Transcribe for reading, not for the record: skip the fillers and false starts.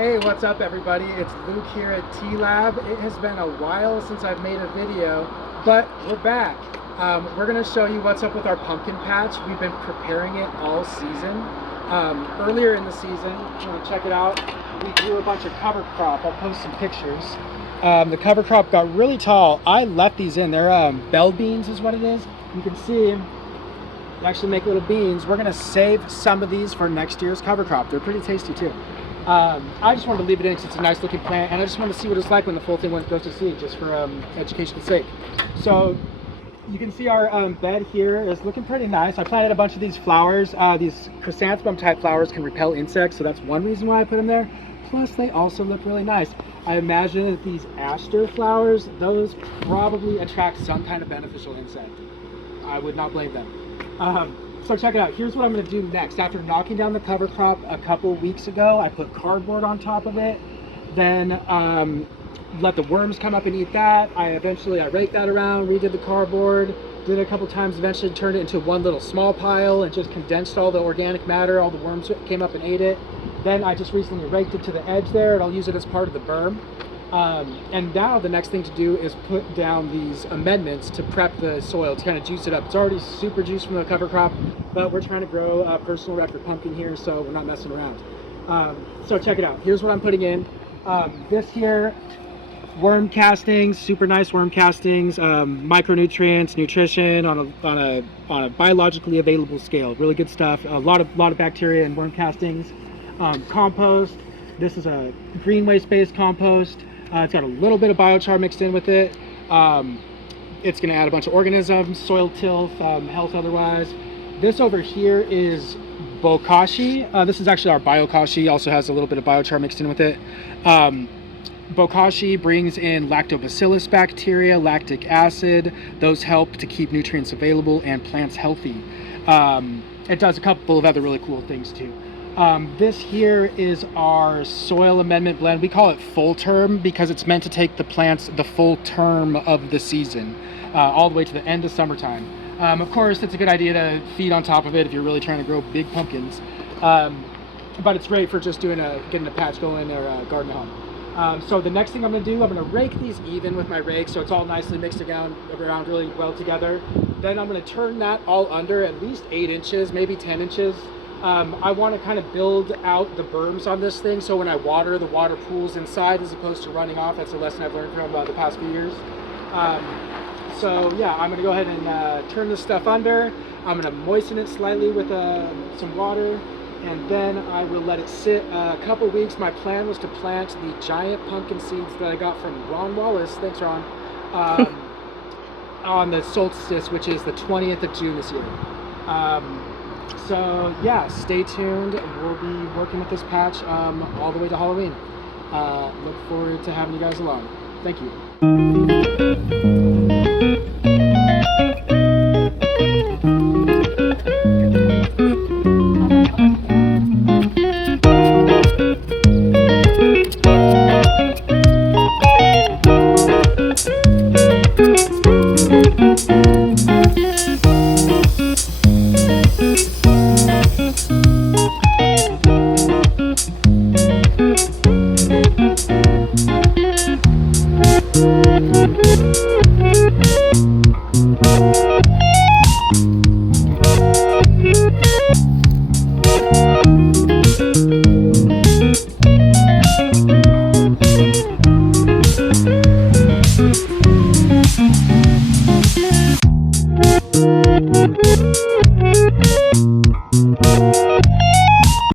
Hey, what's up everybody? It's Luke here at T-Lab. It has been a while since I've made a video, but we're back. We're gonna show you what's up with our pumpkin patch. We've been preparing it all season. Earlier in the season, if you wanna check it out, we grew a bunch of cover crop. I'll post some pictures. The cover crop got really tall. I left these in. They're bell beans is what it is. You can see they actually make little beans. We're gonna save some of these for next year's cover crop. They're pretty tasty too. I just wanted to leave it in because it's a nice looking plant, and I just wanted to see what it's like when the full thing goes to seed, just for education's sake. So you can see our bed here is looking pretty nice. I planted a bunch of these flowers. These chrysanthemum type flowers can repel insects, so that's one reason why I put them there. Plus they also look really nice. I imagine that these aster flowers, those probably attract some kind of beneficial insect. I would not blame them. So check it out. Here's what I'm going to do next. After knocking down the cover crop a couple weeks ago, I put cardboard on top of it. Then let the worms come up and eat that. I raked that around, redid the cardboard, did it a couple times, eventually turned it into one little small pile and just condensed all the organic matter. All the worms came up and ate it. Then I just recently raked it to the edge there, and I'll use it as part of the berm. And now the next thing to do is put down these amendments to prep the soil to kind of juice it up. It's already super juiced from the cover crop, but we're trying to grow a personal record pumpkin here, so we're not messing around. So check it out. Here's what I'm putting in. This here, worm castings, super nice worm castings, micronutrients, nutrition on a biologically available scale. Really good stuff. A lot of bacteria in worm castings. Compost. This is a green waste-based compost. It's got a little bit of biochar mixed in with it. It's going to add a bunch of organisms, soil tilth, health otherwise. This over here is bokashi. This is actually our biokashi. Also has a little bit of biochar mixed in with it. Bokashi brings in lactobacillus bacteria, lactic acid. Those help to keep nutrients available and plants healthy. It does a couple of other really cool things too. This here is our soil amendment blend. We call it full term because it's meant to take the plants the full term of the season, all the way to the end of summertime. Of course, it's a good idea to feed on top of it if you're really trying to grow big pumpkins. But it's great for just getting a patch going or garden at home. So the next thing I'm going to do, I'm going to rake these even with my rake so it's all nicely mixed around really well together. Then I'm going to turn that all under at least 8 inches, maybe 10 inches. I want to kind of build out the berms on this thing so when I water, the water pools inside as opposed to running off. That's a lesson I've learned from the past few years. So yeah, I'm going to go ahead and turn this stuff under. I'm going to moisten it slightly with some water, and then I will let it sit a couple weeks. My plan was to plant the giant pumpkin seeds that I got from Ron Wallace. Thanks, Ron. On the solstice, which is the 20th of June this year. So yeah, stay tuned. We'll be working with this patch all the way to Halloween. Look forward to having you guys along. Thank you.